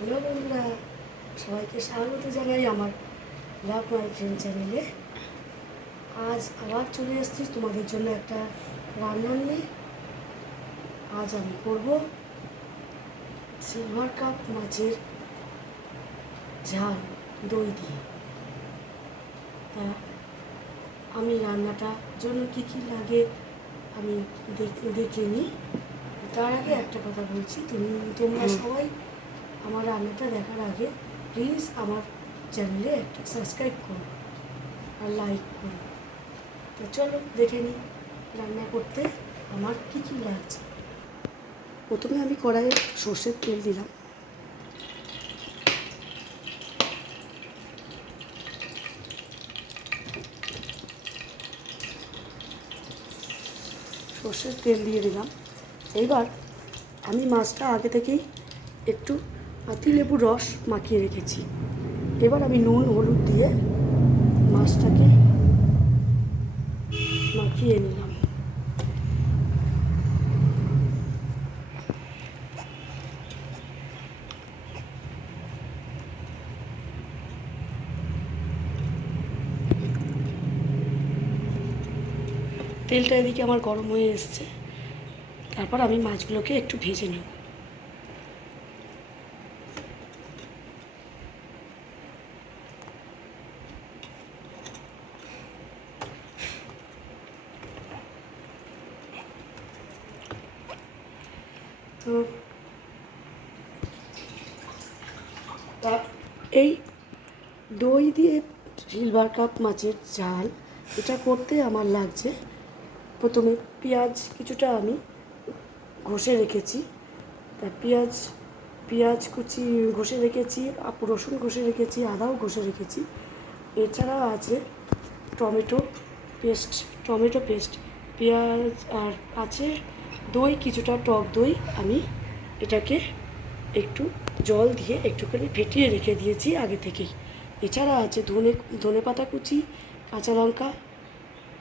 Hello বন্ধুরা সবাইকে স্বাগত জানাই আমার লাভ মাই ফ্রেন্ড চ্যানেলে আজ আবার চলে এসেছি তোমাদের জন্য একটা রান্না নিয়ে। আজ আমি করব সিলভার কাপ মাছের ঝাল দই দিয়ে। তা আমি রান্নাটার জন্য কী কী লাগে আমি দেখে নিই। তার আগে একটা কথা বলছি তুমি তোমরা সবাই আমার রান্নাটা দেখার আগে প্লিজ আমার চ্যানেলে একটা সাবস্ক্রাইব করো আর লাইক করো। তো চলো দেখে নিই রান্না করতে আমার কী কী লাগছে। প্রথমে আমি কড়াইয়ে সর্ষের তেল দিলাম। সর্ষের তেল দিয়ে দিলাম। এইবার আমি মাছটা আগে থেকেই একটু পাতি লেবুর রস মাখিয়ে রেখেছি। এবার আমি নুন, হলুদ দিয়ে মাছটাকে মাখিয়ে নিলাম। তেলটা এদিকে আমার গরম হয়ে এসছে। তারপর আমি মাছগুলোকে একটু ভেজে নেব তো তা এই দই দিয়ে সিলভার কাপ মাছের ঝাল, এটা করতে আমার লাগছে। প্রথমে পেঁয়াজ কিছুটা আমি ঘষে রেখেছি। তা পেঁয়াজ পেঁয়াজ কুচি ঘষে রেখেছি রসুন ঘষে রেখেছি, আদাও ঘষে রেখেছি। এছাড়াও আছে টমেটো পেস্ট টমেটো পেস্ট, পেঁয়াজ আর আছে দই, কিছুটা টক দই। আমি এটাকে একটু জল দিয়ে একটুখানি ফেটিয়ে রেখে দিয়েছি আগে থেকেই। এছাড়া আছে ধনে ধনে পাতা কুচি, কাঁচা লঙ্কা,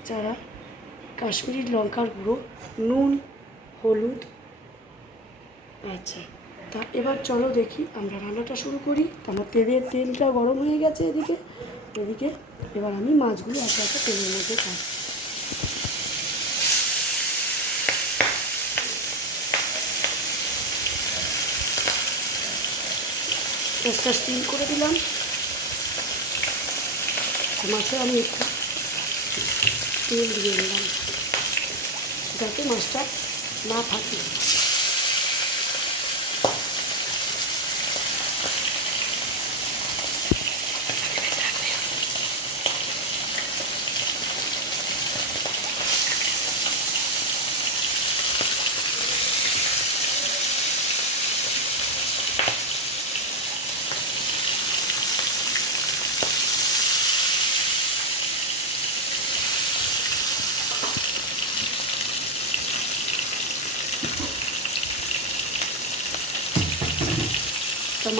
এছাড়া কাশ্মীরি লঙ্কার গুঁড়ো, নুন, হলুদ। আচ্ছা তা এবার চলো দেখি আমরা রান্নাটা শুরু করি। আমার তেলের তেলটা গরম হয়ে গেছে এদিকে। এদিকে এবার আমি মাছগুলো একে একে তেলের মধ্যে খাই গ্যাসটা স্টিম করে দিলাম। মাছে আমি একটু তেল দিয়ে দিলাম যাতে মাছটা না ফাটে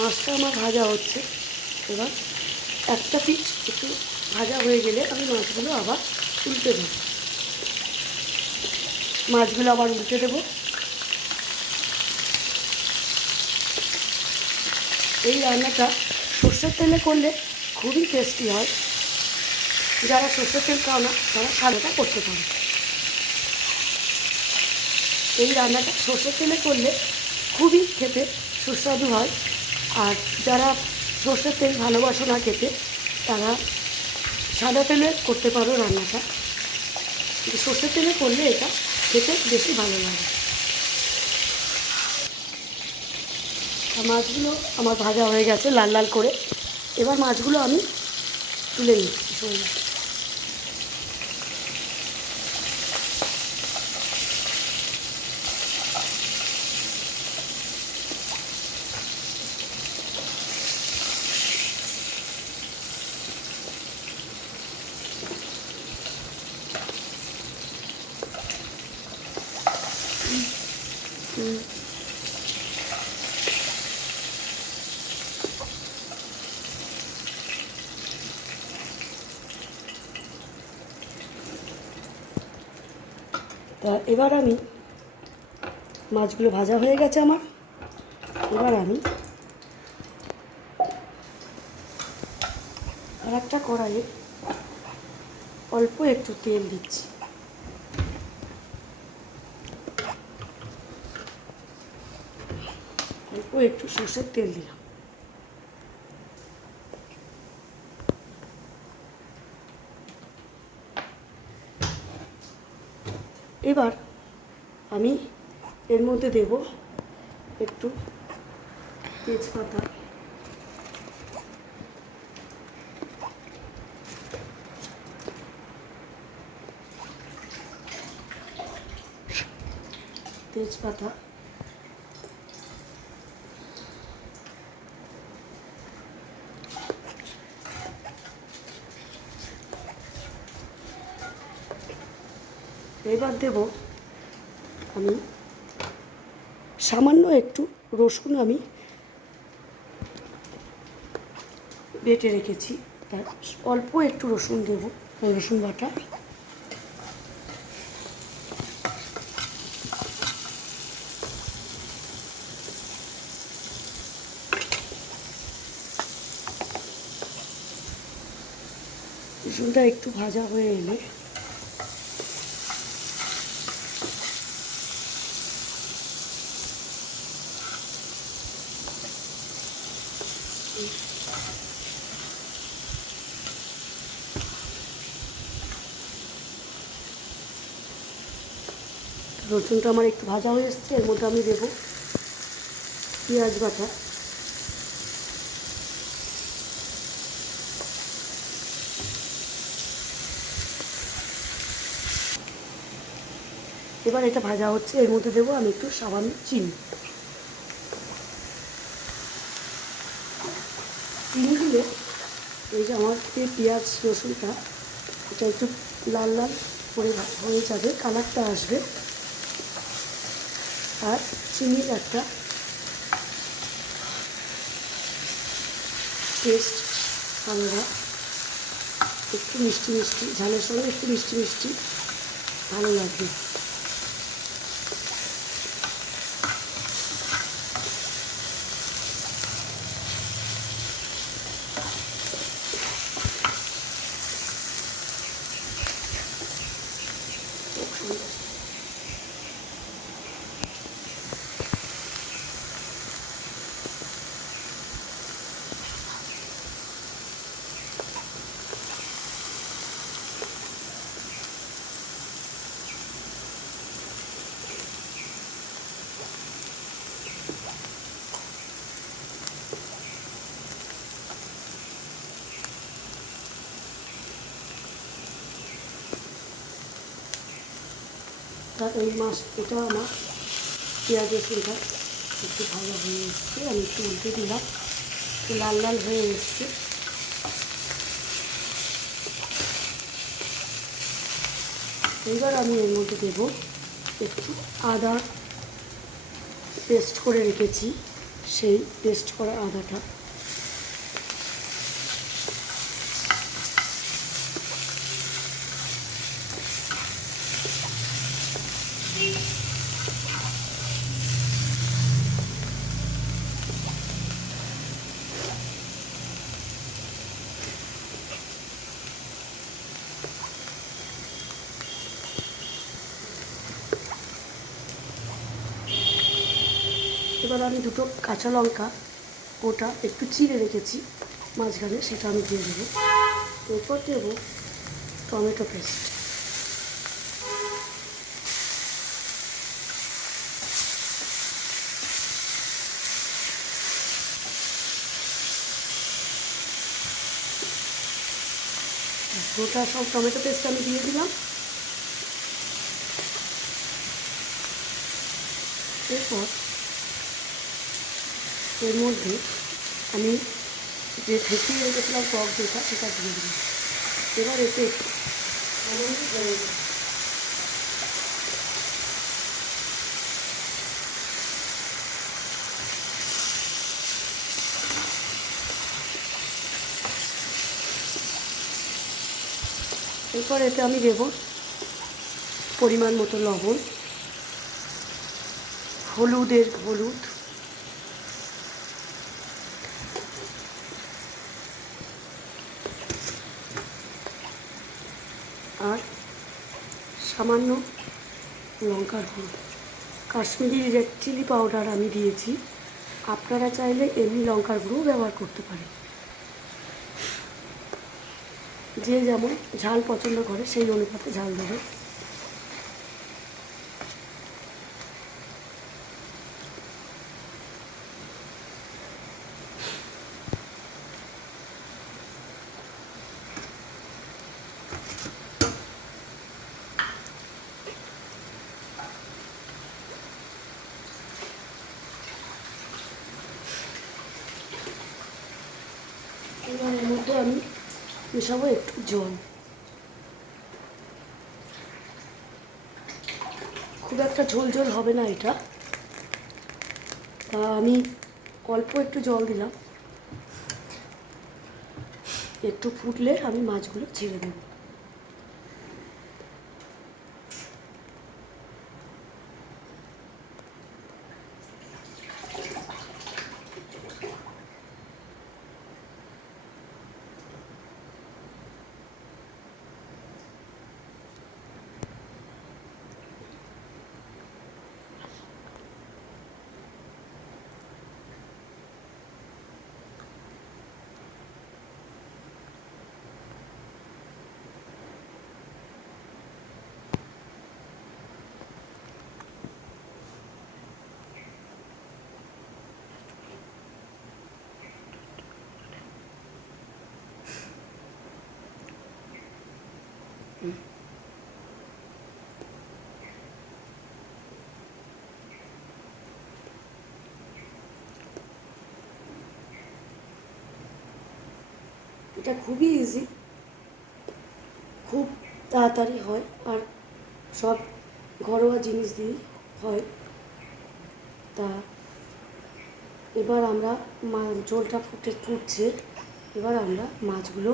মাছটা আমার ভাজা হচ্ছে। এবার একটা পিঠ একটু ভাজা হয়ে গেলে আমি মাছগুলো আবার উল্টে দেবো। মাছগুলো আবার উল্টে দেবো। এই রান্নাটা সর্ষের তেলে করলে খুবই টেস্টি হয়। যারা সর্ষের তেল খাও না, তারা সাদাটা করতে পারে। এই রান্নাটা সর্ষের তেলে করলে খুবই খেতে সুস্বাদু হয়। আর যারা সর্ষের তেল ভালোবাসো না খেতে, তারা সাদা তেলে করতে পারো রান্নাটা। সর্ষের তেলে করলে এটা খেতে বেশি ভালো লাগে। মাছগুলো আমার ভাজা হয়ে গেছে লাল লাল করে। এবার মাছগুলো আমি তুলে নিচ্ছি। তা এবার আমি মাছগুলো ভাজা হয়ে গেছে আমার। এবার আমি আর একটা কড়াইয়ে অল্প একটু তেল দিচ্ছি। অল্প একটু সর্ষের তেল দিলাম। এবার আমি এর মধ্যে দেব একটু তেজপাতা। তেজপাতা। এবার দেব আমি সামান্য একটু রসুন আমি বেটে রেখেছি। তার অল্প একটু রসুন দেবো, রসুন বাটা। রসুনটা একটু ভাজা হয়ে এলে রসুনটা আমার একটু ভাজা হয়ে এসছে, এর মধ্যে আমি দেবো পেঁয়াজ বাটা। এবার এটা ভাজা হচ্ছে, এর মধ্যে দেবো আমি একটু চিনি চিনি দিলে এই আমার যে পেঁয়াজ, রসুনটা, এটা একটু লাল লাল করে হয়ে যাবে, কালারটা আসবে। আর চিনির একটা টেস্ট আলাদা। একটু মিষ্টি মিষ্টি, ঝালের সঙ্গে একটু মিষ্টি মিষ্টি ভালো লাগবে তা এই মাছ এটা আমার পেঁয়াজ রসুনটা একটু ভালো হয়ে এসছে, আমি একটু উল্টে দিলাম। একটু লাল লাল হয়ে এসছে। এইবার আমি এর মধ্যে দেব একটু আদা পেস্ট করে রেখেছি, সেই পেস্ট করা আদাটা। এবার আমি দুটো কাঁচা লঙ্কা, ওটা একটু চিড়ে রেখেছি, মাঝখানে সেটা আমি দিয়ে দেবো। এরপর দেবো টমেটো পেস্ট। গোটা সব টমেটো পেস্ট আমি দিয়ে দিলাম। এরপর এর মধ্যে আমি যে ফেটিয়ে রেখেছিলাম টক যেটা, সেটা দিয়ে দিলাম। এবার এতে এরপর এতে আমি দেব পরিমাণ মতো লবণ, হলুদের হলুদ সামান্য লঙ্কার গুঁড়ো। কাশ্মীরি রেড চিলি পাউডার আমি দিয়েছি। আপনারা চাইলে এমনি লঙ্কার গুঁড়োও ব্যবহার করতে পারেন। যে যেমন ঝাল পছন্দ করে, সেই অনুপাতে ঝাল দেবে এবার এর মধ্যে আমি মেশাবো একটু জল। খুব একটা ঝোল ঝোল হবে না এটা। আমি অল্প একটু জল দিলাম। একটু ফুটলে আমি মাছগুলো ছেড়ে দেবো। এটা খুবই ইজি খুব তাড়াতাড়ি হয় আর সব ঘরোয়া জিনিস দিয়েই হয়। তা এবার আমরা মা ঝোলটা ফুটে ফুটছে। এবার আমরা মাছগুলো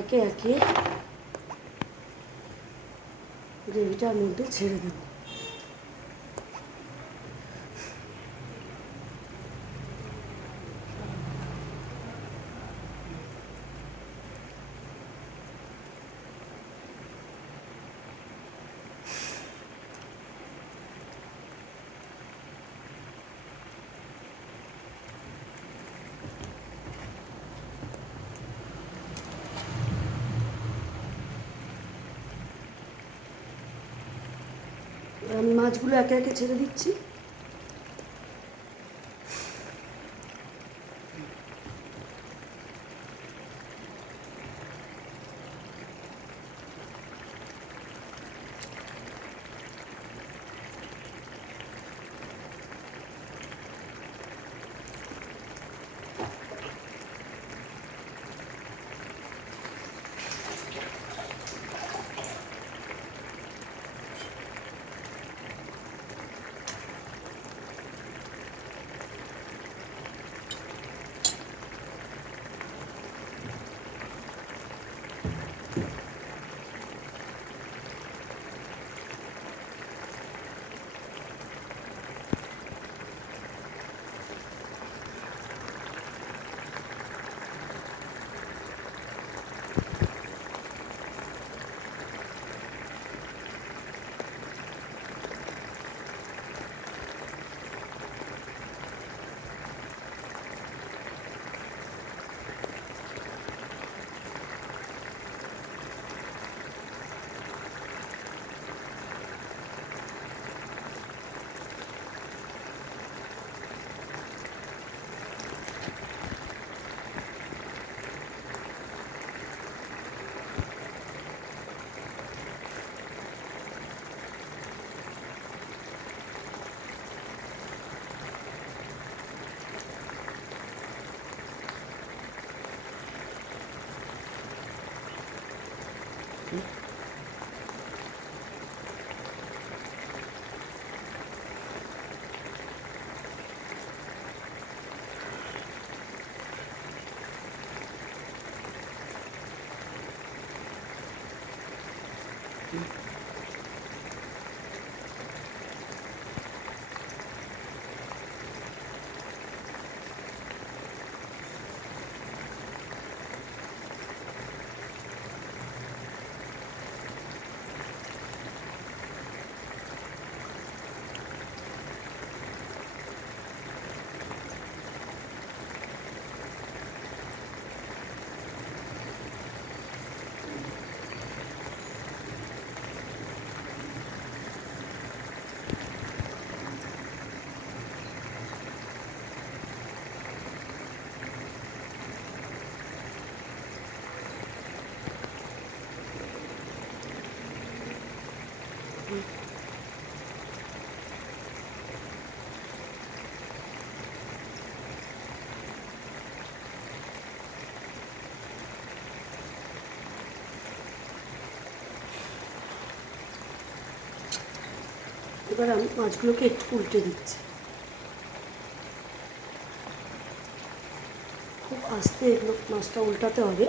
একে একে গ্রেভিটার মধ্যে ছেড়ে দেবো এবার আমি মাছগুলো একে একে ছেড়ে দিচ্ছি। এবার আমি মাছগুলোকে একটু উল্টে দিচ্ছি। খুব আস্তে এগুলো মাছটা উল্টাতে হবে,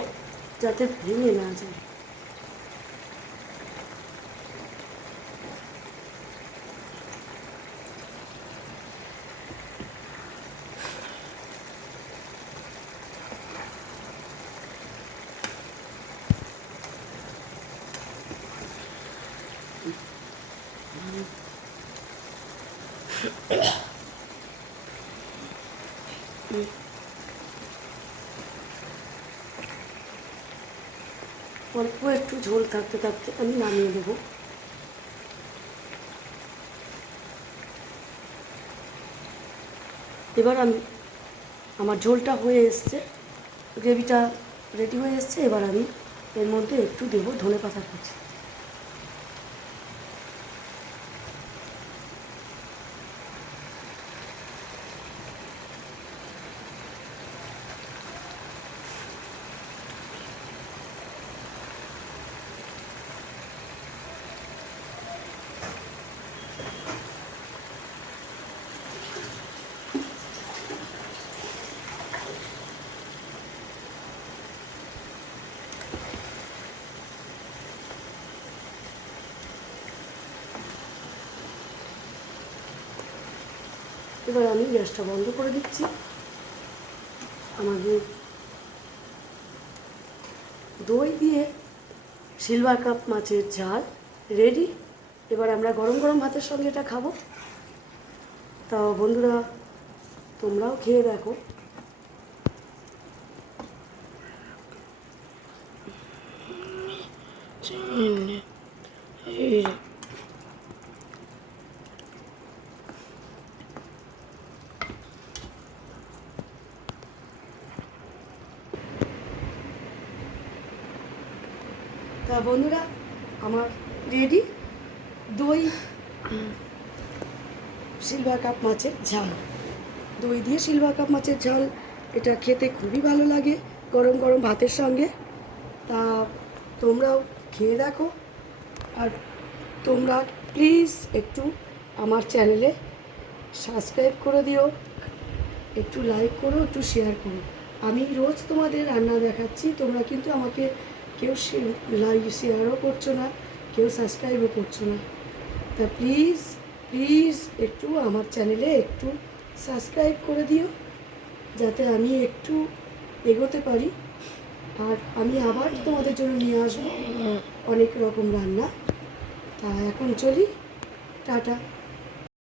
যাতে ভেঙে না যায়। অল্প একটু ঝোল থাকতে থাকতে আমি নামিয়ে দেবো এবার আমি, আমার ঝোলটা হয়ে এসছে, গ্রেভিটা রেডি হয়ে এসছে, এবার আমি এর মধ্যে একটু দেবো ধনে পাতা কুচি। এবার আমি গ্যাসটা বন্ধ করে দিচ্ছি। আমাদের দই দিয়ে সিলভার কাপ মাছের ঝাল রেডি। এবার আমরা গরম গরম ভাতের সঙ্গে এটা খাব। তা বন্ধুরা, তোমরাও খেয়ে দেখো। বন্ধুরা, আমার রেডি দই সিলভার কাপ মাছের ঝাল। দই দিয়ে সিলভার কাপ মাছের ঝাল, এটা খেতে খুবই ভালো লাগে গরম গরম ভাতের সঙ্গে। তা তোমরাও খেয়ে দেখো। আর তোমরা প্লিজ একটু আমার চ্যানেলে সাবস্ক্রাইব করে দিও। একটু লাইক করো, একটু শেয়ার করো। আমি রোজ তোমাদের রান্না দেখাচ্ছি, তোমরা কিন্তু আমাকে কেউ শেয়ারও করছ না, কেউ সাবস্ক্রাইবও করছ না। তা প্লিজ প্লিজ একটু আমার চ্যানেলে একটু সাবস্ক্রাইব করে দিও, যাতে আমি একটু এগোতে পারি। আর আমি আবার তোমাদের জন্য নিয়ে আসব অনেক রকম রান্না। তা এখন চলি, টাটা।